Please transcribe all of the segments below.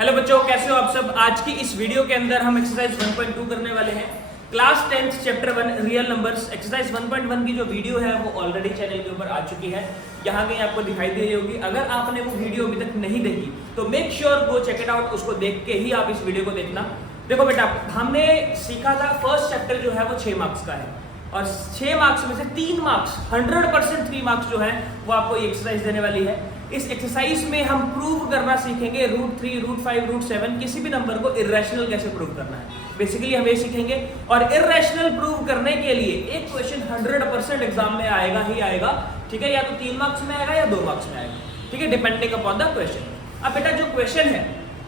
Hello बच्चों, कैसे हो आप सब। आज की इस वीडियो के अंदर हम एक्सरसाइज 1.2 करने वाले हैं। Class 10th chapter 1 real numbers. Exercise 1.1 की जो वीडियो है वो ऑलरेडी चैनल के ऊपर आ चुकी है, यहाँ कहीं आपको दिखाई दे रही होगी। अगर आपने वो वीडियो अभी तक नहीं देखी तो make sure go check it out, उसको देख के ही आप इस वीडियो को देखना। देखो बेटा, हमने सीखा था फर्स्ट चैप्टर जो है वो 6 मार्क्स का है और 6 मार्क्स में से 3 मार्क्स 100% 3 मार्क्स जो है वो आपको ये एक्सरसाइज देने वाली है। इस एक्सरसाइज में हम प्रूव करना सीखेंगे √3, √5, √7 किसी भी नंबर को इरेशनल कैसे प्रूव करना है, बेसिकली हम ये सीखेंगे। और इरेशनल प्रूव करने के लिए एक क्वेश्चन 100% एग्जाम में आएगा ही आएगा, ठीक है। या तो 3 मार्क्स में आएगा या 2 मार्क्स में आएगा, ठीक है, डिपेंडिंग अपॉन द क्वेश्चन। अब बेटा जो क्वेश्चन है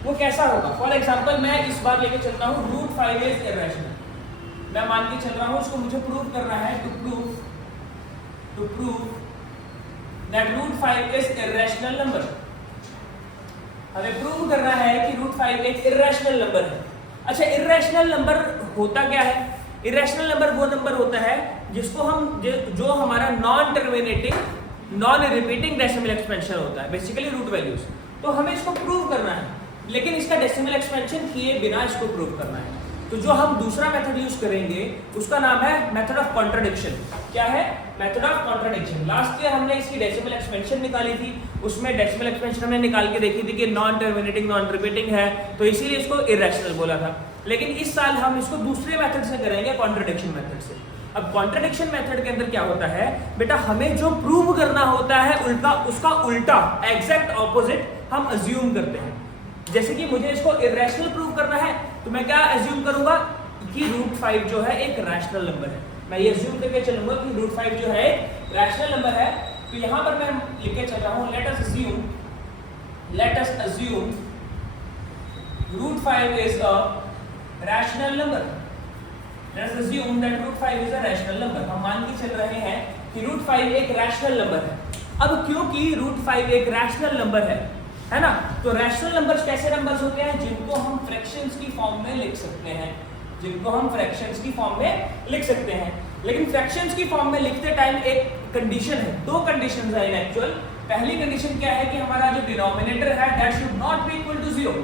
वो कैसा होगा, फॉर एग्जाम्पल मैं इस बार लेके चलता हूँ √5 इज इरेशनल। मैं मान के चल रहा हूँ, उसको मुझे प्रूव करना है to prove that √5 is irrational number। हमें प्रूव करना है कि √5 एक irrational नंबर है। अच्छा, irrational नंबर होता क्या है? irrational नंबर वो नंबर होता है जिसको हम जो हमारा non terminating non repeating decimal expansion होता है, बेसिकली रूट वैल्यूज। तो हमें इसको प्रूव करना है, लेकिन इसका डेसिमल एक्सपेंशन किए बिना इसको प्रूव करना है। तो जो हम दूसरा मेथड यूज करेंगे उसका नाम है मेथड ऑफ कॉन्ट्रडिक्शन। क्या है? Method of contradiction. Last year हमने इसकी डेसिमल एक्सपेंशन निकाली थी, उसमें डेसिमल एक्सपेंशन हमने निकाल के देखी थी कि नॉन टर्मिनेटिंग नॉन रिपीटिंग है, तो इसीलिए इसको इरेशनल बोला था। लेकिन इस साल हम इसको दूसरे मेथड से करेंगे, कॉन्ट्रडिक्शन मेथड से। अब कॉन्ट्रडिक्शन मेथड के अंदर क्या होता है बेटा, हमें जो प्रूव करना होता है उसका उल्टा एग्जैक्ट ऑपोजिट हम अज्यूम करते हैं। जैसे कि मुझे इसको इरेशनल प्रूव करना है तो मैं क्या अज्यूम करूंगा कि √5 जो है एक रैशनल नंबर है। मैं ये अज्यूम करके चलूंगा कि √5 जो है एक रैशनल नंबर है। तो यहां पर मैं लिख के चल रहा हूं let us assume √5 is a rational number. Let us assume that √5 is a rational number. हम मान के चल रहे हैं कि √5 एक रैशनल नंबर है। अब क्योंकि √5 एक रैशनल नंबर है ना, तो रैशनल नंबर्स कैसे नंबर्स होते हैं जिनको हम फ्रैक्शंस की फॉर्म में लिख सकते हैं, लिख सकते हैं। लेकिन फ्रैक्शंस की फॉर्म में लिखते टाइम एक कंडीशन है, 2 कंडीशंस है इन एक्चुअल। पहली कंडीशन क्या है कि हमारा जो डिनोमिनेटर है that should not be equal to 0।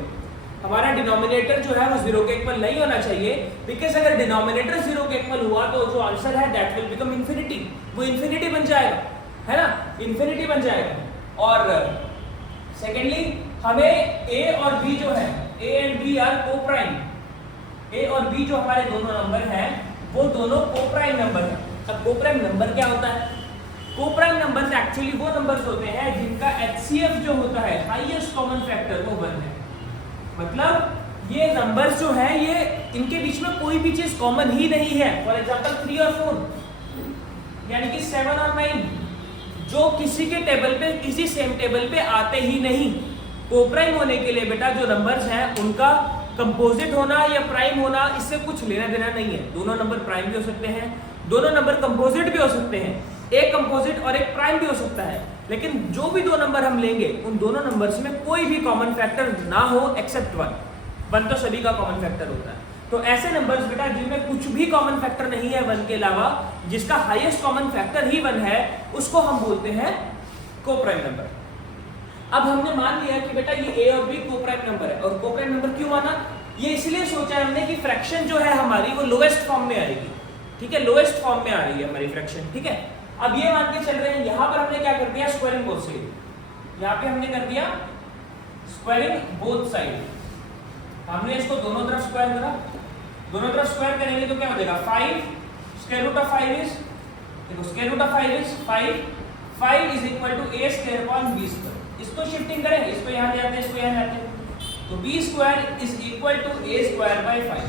हमारा डिनोमिनेटर जो है वो 0 के इक्वल नहीं होना चाहिए, बिकॉज अगर डिनोमिनेटर 0 के इक्वल हुआ तो जो आंसर है दैट विल बिकम इन्फिनिटी। वो इन्फिनिटी बन जाएगा, है ना, इन्फिनिटी बन जाएगा। और सेकेंडली हमें A और B जो है, A and B are coprime. A और B जो हमारे दोनों नंबर हैं वो दोनों कोप्राइम नंबर हैं। अब कोप्राइम नंबर क्या होता है? कोप्राइम नंबर्स एक्चुअली वो नंबर्स होते हैं जिनका HCF जो होता है हाईएस्ट कॉमन फैक्टर वो 1 है। मतलब ये नंबर्स जो है ये इनके बीच में कोई भी चीज कॉमन ही नहीं है। फॉर एग्जांपल 3 और 4 यानी कि 7 और 9 जो किसी के टेबल पे किसी सेम टेबल पे आते ही नहीं। कोप्राइम होने के लिए बेटा जो नंबर्स हैं उनका कंपोजिट होना या प्राइम होना इससे कुछ लेना देना नहीं है। दोनों नंबर प्राइम भी हो सकते हैं, दोनों नंबर कंपोजिट भी हो सकते हैं, एक कंपोजिट और एक प्राइम भी हो सकता है। लेकिन जो भी 2 नंबर हम लेंगे उन दोनों नंबर्स में कोई भी कॉमन फैक्टर ना हो एक्सेप्ट 1 तो सभी का कॉमन फैक्टर होता है। तो ऐसे नंबर्स बेटा जिनमें कुछ भी कॉमन फैक्टर नहीं है 1 के अलावा, जिसका हाईएस्ट कॉमन फैक्टर ही 1 है, उसको हम बोलते हैं कोप्राइम नंबर। अब हमने मान लिया कि बेटा ये A और B कोप्राइम नंबर है। और कोप्राइम नंबर क्यों माना? ये इसलिए सोचा हमने कि फ्रैक्शन जो है हमारी वो लोएस्ट फॉर्म में आएगी, ठीक है, लोएस्ट फॉर्म में आ रही है हमारी फ्रैक्शन, ठीक है। अब ये मान के चल रहे हैं, यहां पर हमने क्या कर दिया, स्क्वायरिंग बोथ साइड। यहां पे हमने कर दिया स्क्वायरिंग बोथ साइड। हमने इसको दोनों तरफ स्क्वायर करा, दोनों तरफ स्क्वायर करेंगे तो क्या हो जाएगा 5 स्क्वायर रूट ऑफ 5 इज, देखो square root of 5 is 5 is equal to a square upon b square. इसको शिफ्टिंग करें, इसको यहां ले आते हैं, इसको यहां ले आते हैं, तो b square is equal to a square by 5।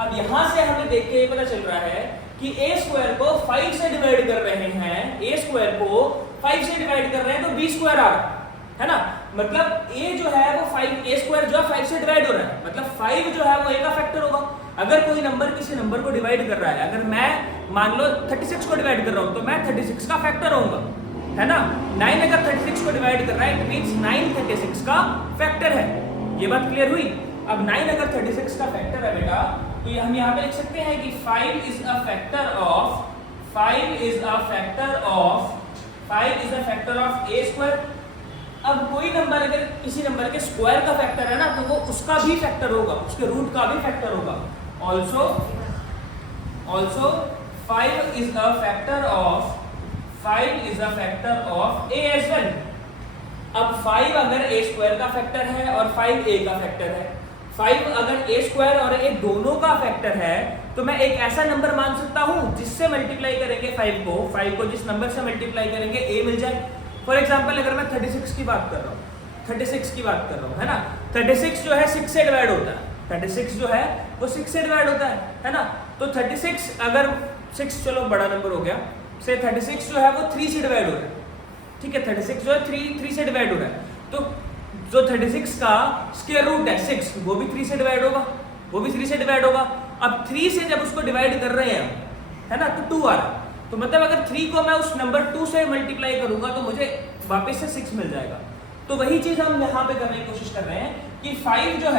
अब यहां से हमें देख के ये पता चल रहा है कि a स्क्वायर को 5 से डिवाइड कर रहे हैं, a स्क्वायर को 5 से डिवाइड कर रहे हैं तो b स्क्वायर आ रहा है ना। मतलब a जो है वो 5 a स्क्वायर जो है 5 से डिवाइड हो रहा है, मतलब 5 जो है वो a का फैक्टर होगा। अगर कोई नंबर किसी नंबर को डिवाइड कर रहा है, अगर मैं मान लो 36 को डिवाइड कर रहा हूं तो मैं 36 का फैक्टर होऊंगा, है ना। 9 अगर 36 को डिवाइड कर रहा है इट मींस 9 36 का फैक्टर है। ये बात क्लियर हुई? अब 9 अगर 36 का फैक्टर है बेटा तो हम यहां पे लिख सकते हैं कि 5 is a factor of a square. अब कोई नंबर अगर किसी नंबर के स्क्वायर का फैक्टर है ना, तो वो उसका भी फैक्टर होगा, उसके रूट का भी फैक्टर होगा। Also 5 is a factor of a as well। अब 5 अगर a स्क्वायर का फैक्टर है और 5 a का फैक्टर है, 5 अगर a स्क्वायर और a दोनों का फैक्टर है, तो मैं एक ऐसा नंबर मान सकता हूं जिससे मल्टीप्लाई करेंगे 5 को जिस नंबर से मल्टीप्लाई करेंगे a मिल जाए। फॉर एग्जाम्पल अगर मैं 36 की बात कर रहा हूँ, 36 की बात कर रहा हूँ, है ना, 36 जो है 6 से डिवाइड होता है, 36 जो है वो 6 से डिवाइड होता है ना। तो 36 अगर 6 चलो बड़ा नंबर हो गया, से 36 जो है वो 3 से डिवाइड हो रहा है, ठीक है, 36 जो है 3 से डिवाइड हो रहा है। तो जो 36 का स्क्वायर रूट है 6, वो भी 3 से डिवाइड होगा, वो भी 3 से डिवाइड होगा। अब 3 से जब उसको डिवाइड कर रहे हैं, है ना, तो 2 आ रहा है। तो मतलब अगर 3 को मैं उस नंबर 2 से मल्टीप्लाई करूंगा तो मुझे वापस से 6 मिल जाएगा। तो वही चीज हम यहाँ पे करने की कोशिश कर रहे हैं कि 5 जो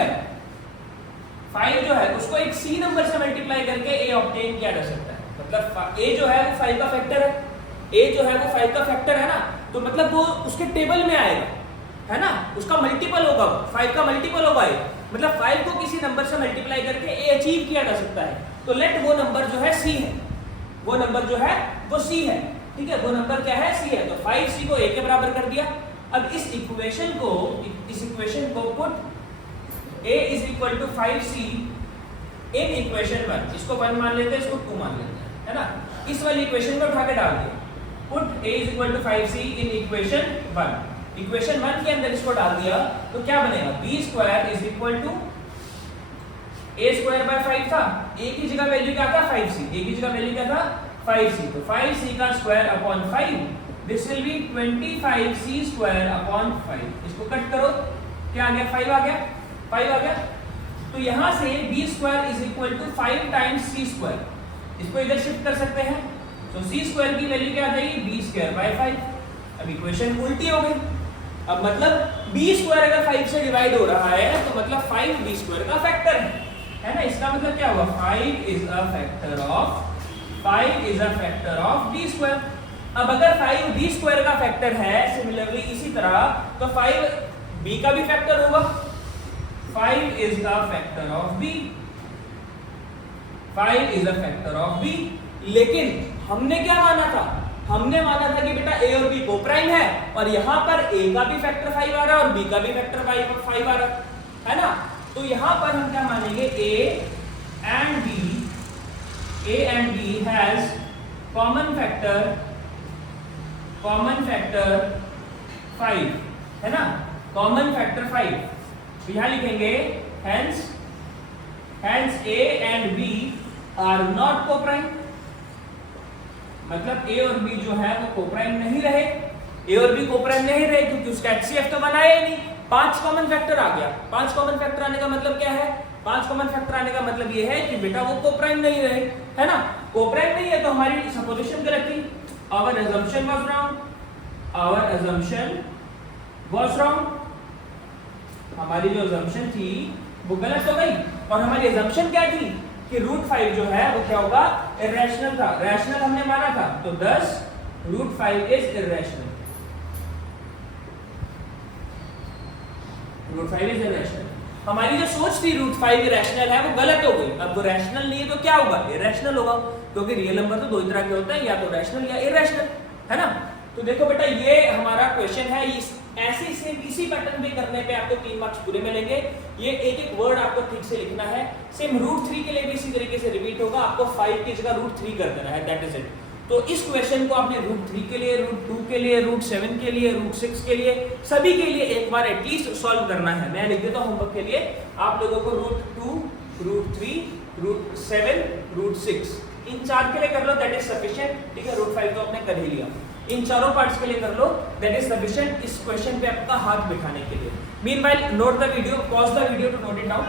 है उसको एक c नंबर से मल्टीप्लाई करके a ऑब्टेन किया जा सकता है। मतलब a जो है वो 5 का फैक्टर है, a जो है वो 5 का फैक्टर है ना, तो मतलब वो उसके टेबल में आएगा, है ना, उसका मल्टीपल होगा, 5 का मल्टीपल होगा ये। मतलब 5 को किसी नंबर से मल्टीप्लाई करके a अचीव किया जा सकता है। तो लेट वो नंबर जो है c है, वो नंबर जो है वो c है, ठीक है, वो नंबर क्या है, c है। तो 5c को a के बराबर कर दिया। अब इस इक्वेशन को put a is equal to 5c in equation 1, इसको 1 मान लेते हैं, इसको 2 मान लेते हैं, है ना। इस वाली इक्वेशन में उठा के डाल दिया, put a is equal to 5c in equation 1। Equation 1 के अंदर इसको डाल दिया तो क्या बनेगा, b square is equal to a square by 5 था, a की जगह वैल्यू क्या था 5c, a की जगह वैल्यू क्या था 5c, तो 5c का square upon 5, this will be 25c square upon 5। इसको कट करो, क्या आ गया, 5 आ गया। तो यहां से b square is equal to 5 times c square, इसको इधर शिफ्ट कर सकते हैं। तो c स्क्वायर की वैल्यू क्या आ जाएगी, b स्क्वायर बाय 5। अब इक्वेशन उल्टी हो गई। अब मतलब b स्क्वायर अगर 5 से डिवाइड हो रहा है तो मतलब 5 b स्क्वायर का फैक्टर है ना। इसका मतलब क्या हुआ, 5 is a factor of b square. अब अगर 5 b स्क्वायर का फैक्टर है, सिमिलरली इसी तरह तो 5 b का भी फैक्टर होगा, 5 is a factor of b, 5 is a factor of b। लेकिन हमने क्या माना था, हमने माना था कि बेटा a और b को प्राइम है, और यहाँ पर a का भी फैक्टर 5 आ रहा है और b का भी फैक्टर 5 आ रहा है ना। तो यहाँ पर हम क्या मानेंगे, a and b has common factor 5, है ना, कॉमन फैक्टर 5। तो यहाँ लिखेंगे hence a and b are not coprime, मतलब a और b जो है वो कोप्राइम नहीं रहे, a और b कोप्राइम नहीं रहे क्योंकि उसका HCF तो बनाया ही नहीं। 5 कॉमन फैक्टर आ गया। 5 कॉमन फैक्टर आने का मतलब क्या है, 5 कॉमन फैक्टर आने का मतलब ये है कि बेटा वो कोप्राइम नहीं रहे, है ना। कोप्राइम नहीं है तो हमारी सपोजिशन गलत थी, आवर assumption was wrong, हमारी जो assumption थी वो गलत हो गई। और हमारी assumption क्या थी कि √5 जो है वो क्या होगा, इरेशनल था, रैशनल हमने माना था, तो 10 √5 इज इरेशनल, √5 इज इरेशनल। हमारी जो सोच थी √5 इरेशनल है वो गलत हो गई। अब वो रैशनल नहीं है तो क्या होगा, इरेशनल होगा, क्योंकि रियल नंबर तो 2 तरह के होते हैं, या तो रैशनल या इरेशनल, है ना। तो देखो बेटा ये हमारा क्वेश्चन है, ऐसे सेम इसी पैटर्न पे करने पे आपको 3 मार्क्स पूरे मिलेंगे। ये एक वर्ड आपको ठीक से लिखना है। सेम √3 के लिए भी इसी तरीके से रिपीट होगा, आपको 5 की जगह √3 कर देना है, दैट इज इट। तो इस क्वेश्चन को आपने √3 के लिए, √2 के लिए, √7 के लिए, √6 के लिए, सभी के लिए एक बार एटलीस्ट सॉल्व करना है। मैं लिख देता हूं होमवर्क के लिए आप लोगों को √2, √3, √7, √6 इन 4 के लिए कर लो, दैट इज सफिशिएंट, ठीक है। √5 तो आपने कर ही लिया, इन चारों पार्ट्स के लिए कर लो, दैट इज सफिशिएंट इस क्वेश्चन पे आपका हाथ बिठाने के लिए। Meanwhile note the video, pause the video to note it down.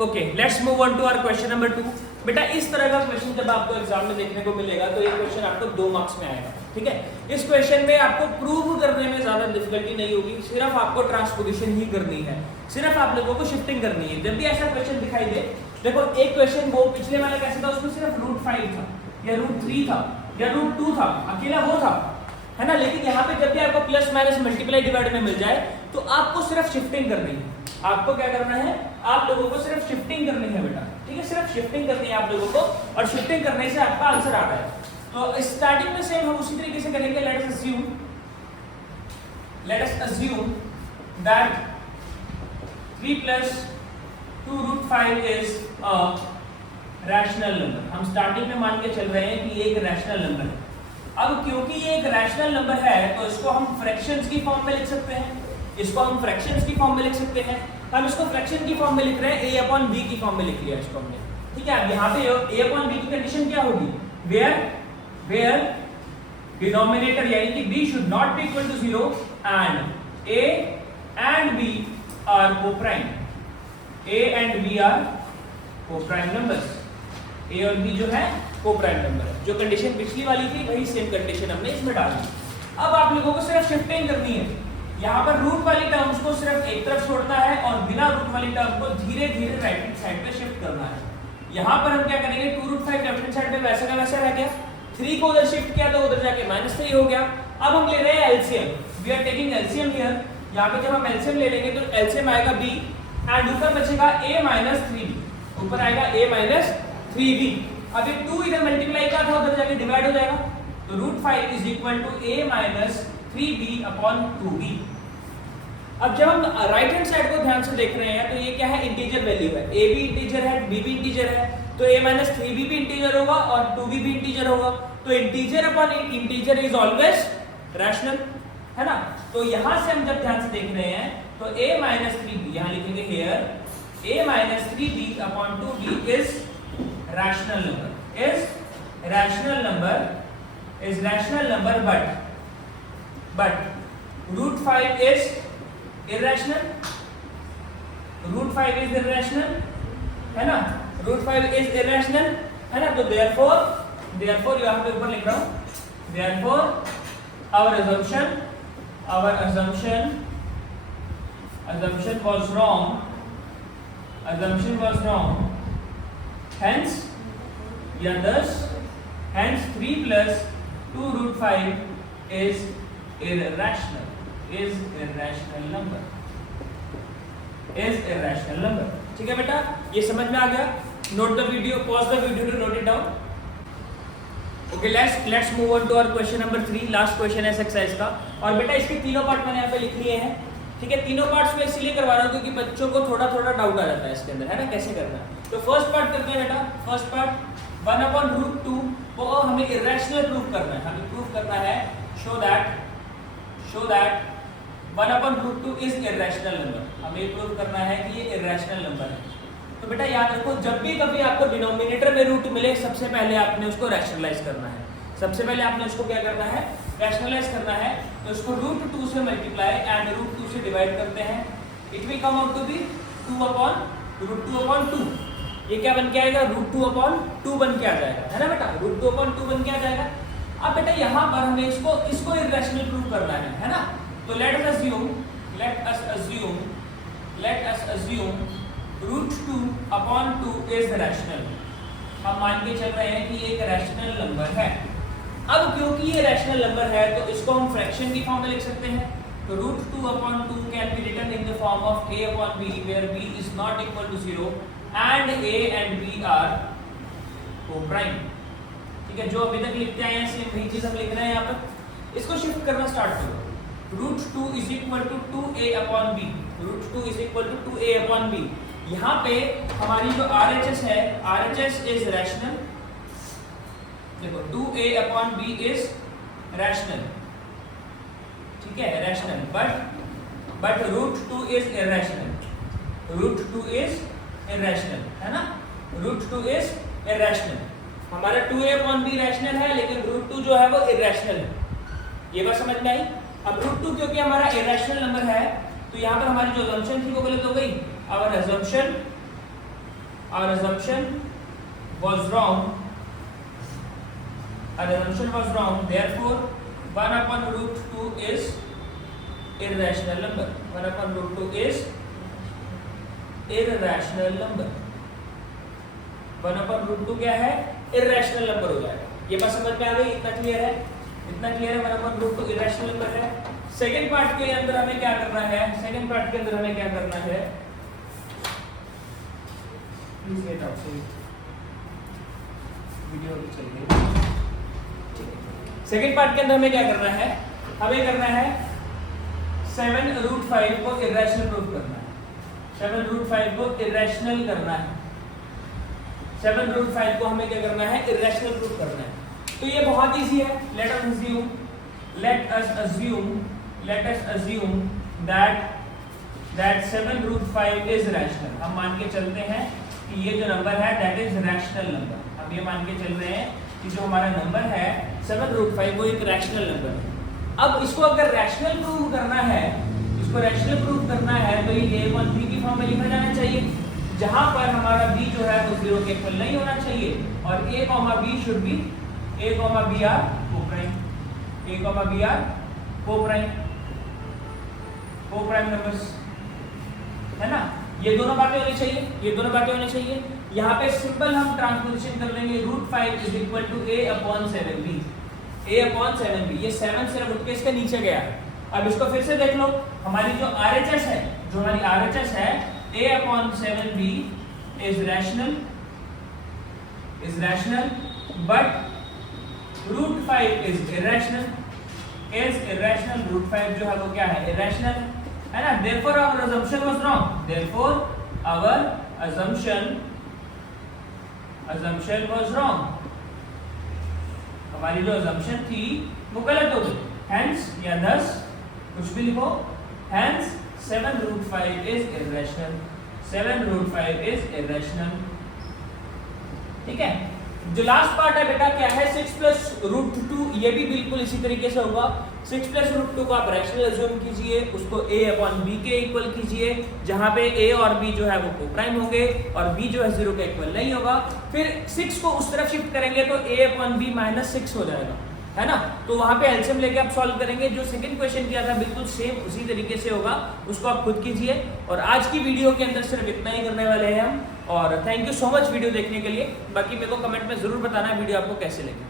Okay, let's move on to our question number 2। बेटा इस तरह का क्वेश्चन जब आपको एग्जाम में देखने को मिलेगा तो ये क्वेश्चन आपको 2 मार्क्स में आएगा, ठीक है। इस क्वेश्चन में आपको प्रूव करने में ज्यादा डिफिकल्टी नहीं होगी, सिर्फ आपको ट्रांसपोजिशन ही करनी है, सिर्फ आप लोगों को शिफ्टिंग करनी है। जब भी ऐसा क्वेश्चन दिखाई दे, देखो एक क्वेश्चन वो पिछले वाला कैसे था, उसमें सिर्फ √5 था या √3 था या √2 था, अकेला वो था, है ना। लेकिन यहाँ पे जब भी आपको प्लस माइनस मल्टीप्लाई डिवाइड में मिल जाए तो आपको सिर्फ शिफ्टिंग करनी है। आपको क्या करना है, आप लोगों को सिर्फ शिफ्टिंग करनी है बेटा, ठीक है, सिर्फ शिफ्टिंग करनी है आप लोगों को, और शिफ्टिंग करने से आपका आंसर आता है। तो स्टार्टिंग में सेम हम उसी तरीके से करेंगे। Let us assume that 3 + 2√5 is a rational number. हम स्टार्टिंग में मान के चल रहे हैं कि ये एक रैशनल नंबर है। अब क्योंकि ये एक रैशनल नंबर है तो इसको हम फ्रैक्शंस की फॉर्म में लिख सकते हैं, इसको हम फ्रैक्शंस की फॉर्म में लिख सकते हैं। हम इसको फ्रैक्शन की फॉर्म में लिख रहे हैं, a/b की फॉर्म में लिख लिया इसको हमने, ठीक है। अब यहाँ पे a/b की कंडीशन क्या होगी, वेयर डिनोमिनेटर यानी कि b should not be equal to 0 and a and b are coprime, a and b are coprime numbers. a और b जो है कोप्राइम नंबर है। जो कंडीशन पिछली वाली थी वही सेम कंडीशन हमने इसमें डाली। अब आप लोगों को सिर्फ शिफ्टिंग करनी है। यहाँ पर रूट वाली टर्म्स को सिर्फ एक तरफ छोड़ना है और बिना रूट वाली टर्म को धीरे धीरे राइट हैंड साइड पे शिफ्ट करना है। यहाँ पर हम क्या करेंगे, 2√5 लेफ्ट हैंड साइड पे वैसे का वैसा रह गया, 3 को उधर शिफ्ट किया तो उधर जाके -3 हो गया। अब हम ले रहे हैं LCM, we are taking LCM here. यहाँ पे जब हम एलसीएम ले लेंगे तो एलसीएम आएगा b एंड ऊपर बचेगा a - 3b, ऊपर आएगा a - 3b। अब ये 2 इधर मल्टीप्लाई का था उधर जाके डिवाइड हो जाएगा, तो √5 is equal to a - 3b/2b। अब जब हम राइट हैंड साइड को ध्यान से देख रहे हैं तो ये क्या है, इंटीजर वैल्यू है, a भी इंटीजर है, b भी इंटीजर है, तो a - 3b भी इंटीजर होगा और 2b भी इंटीजर होगा। तो integer upon integer is always rational, है ना। तो यहां से हम जब ध्यान से देख रहे हैं तो a - 3b यहां लिखेंगे here, a - 3b/2b is rational number, but √5 is irrational, है ना, √5 is irrational, है ना। तो therefore यहाँ पे ऊपर लिख रहा हूँ, therefore our assumption was wrong, hence 3 + 2√5 is irrational number। ठीक है बेटा, ये समझ में आ गया। Note the video, pause the video to note it down. Okay, let's move on to our question number 3, last question है इस एक्सरसाइज का। और बेटा इसके तीनों पार्ट मैंने यहाँ पे लिख लिए हैं, ठीक है। तीनों पार्ट्स में इसलिए करवा रहा हूँ क्योंकि बच्चों को थोड़ा डाउट आ जाता है इसके अंदर, है ना, कैसे करना है। तो फर्स्ट पार्ट करते हैं बेटा। फर्स्ट पार्ट 1/√2 को हमें इरेशनल प्रूफ करना है, हमें प्रूफ करना है show that 1/√2 is irrational number. हमें प्रूफ करना है कि ये इरेशनल नंबर है। तो बेटा याद रखो, जब भी कभी आपको डिनोमिनेटर में रूट मिले सबसे पहले आपने उसको रैशनलाइज करना है, सबसे पहले आपने उसको क्या करना है, रैशनलाइज करना है। तो इसको √2 से मल्टीप्लाई एंड √2 से डिवाइड करते हैं, it will come out to be 2/√2/2। ये क्या बन के आएगा, √2/2 बन के आ जाएगा, है ना बेटा, √2/2 बन के आ जाएगा। अब बेटा यहाँ पर हमें इसको इरेशनल प्रूव करना है ना। तो let us assume √2/2 is rational. हम मान के चल रहे हैं कि ये एक रैशनल नंबर है। अब क्योंकि ये रैशनल नंबर है तो इसको हम फ्रैक्शन की फॉर्म में लिख सकते हैं। तो √2/2 can be written in the form of a/b where b is not equal to 0 and a and b are coprime. ठीक है, जो अभी तक लिखते आए हैं सेम वही चीज हम लिख रहे हैं यहाँ पर। इसको शिफ्ट करना स्टार्ट करो। √2 is equal to 2a/b, √2 is equal to 2a/b। यहाँ पे हमारी जो RHS है, RHS इज रैशनल। देखो 2a/b इज रैशनल, ठीक है, rational, but √2 is irrational, √2 is irrational, है ना, √2 इज इरेशनल। हमारा 2a/b रैशनल है लेकिन √2 जो है वो इरेशनल है। ये बात समझ में आई। अब √2 क्योंकि हमारा इरेशनल नंबर है तो यहाँ पर हमारी जो assumption थी वो गलत हो गई। Our assumption was wrong. Therefore, 1/√2 is irrational number. 1/√2 is irrational number. 1/√2 क्या है, irrational number हो जाएगा। ये बात समझ में आ गई, इतना क्लियर है। इतना क्लियर है? 1/√2 इरेशनल नंबर है। सेकंड पार्ट के अंदर हमें क्या करना है? सेकंड पार्ट के अंदर हमें क्या करना है? प्लीज गेट आउट से वीडियो भी चल रही है। सेकंड पार्ट के अंदर हमें क्या करना है? हमें करना है 7√5 को इरेशनल प्रूव करना है। 7√5 को इरेशनल करना है। 7√5 को हमें क्या करना है? इरेशनल प्रूव करना है। तो ये बहुत इजी है। let us assume that 7√5 is rational। हम मान के चलते हैं कि ये जो नंबर है that is rational नंबर। हम ये मान के चल रहे हैं कि जो हमारा नंबर है 7√5 वो एक रैशनल नंबर है। अब इसको अगर रैशनल प्रूव करना है, तो ये a/b की फॉर्म में लिखा जाना चाहिए, जहां पर हमारा b जो है वो 0 के इक्वल नहीं होना चाहिए और a, b should be a, b are coprime numbers, है ना? ये दोनों बातें होनी चाहिए। यहाँ पे सिंपल हम ट्रांसपोजिशन कर लेंगे। √5 इज इक्वल टू a/7b। ये 7 सिर्फ उठ के इसके नीचे गया है। अब इसको फिर से देख लो, हमारी जो RHS है a/7b is rational but √5 is irrational. √5 जो है वो क्या है? इरेशनल है ना? therefore our assumption was wrong। assumption was wrong। हमारी जो assumption थी वो गलत हो गई। hence या thus कुछ भी लिखो, hence 7√5 is irrational। ठीक है? जो लास्ट पार्ट है बेटा क्या है? 6+√2। ये भी बिल्कुल इसी तरीके से होगा। 6+√2 को आप रैशनल अज्यूम कीजिए, उसको a/b के इक्वल कीजिए, जहां पे a और b जो है वो को-प्राइम होंगे और b जो है 0 के इक्वल नहीं होगा। फिर 6 को उस तरफ शिफ्ट करेंगे तो a/b -6 हो जाएगा, है ना? तो वहां पे एलसीएम लेके आप सॉल्व करेंगे। जो सेकंड क्वेश्चन किया था बिल्कुल सेम उसी तरीके से होगा, उसको आप खुद कीजिए। और आज की वीडियो के अंदर सिर्फ इतना ही करने वाले हैं हम। और thank you so much video देखने के लिए। बाकी मेरे को कमेंट में जरूर बताना वीडियो आपको कैसे लगी।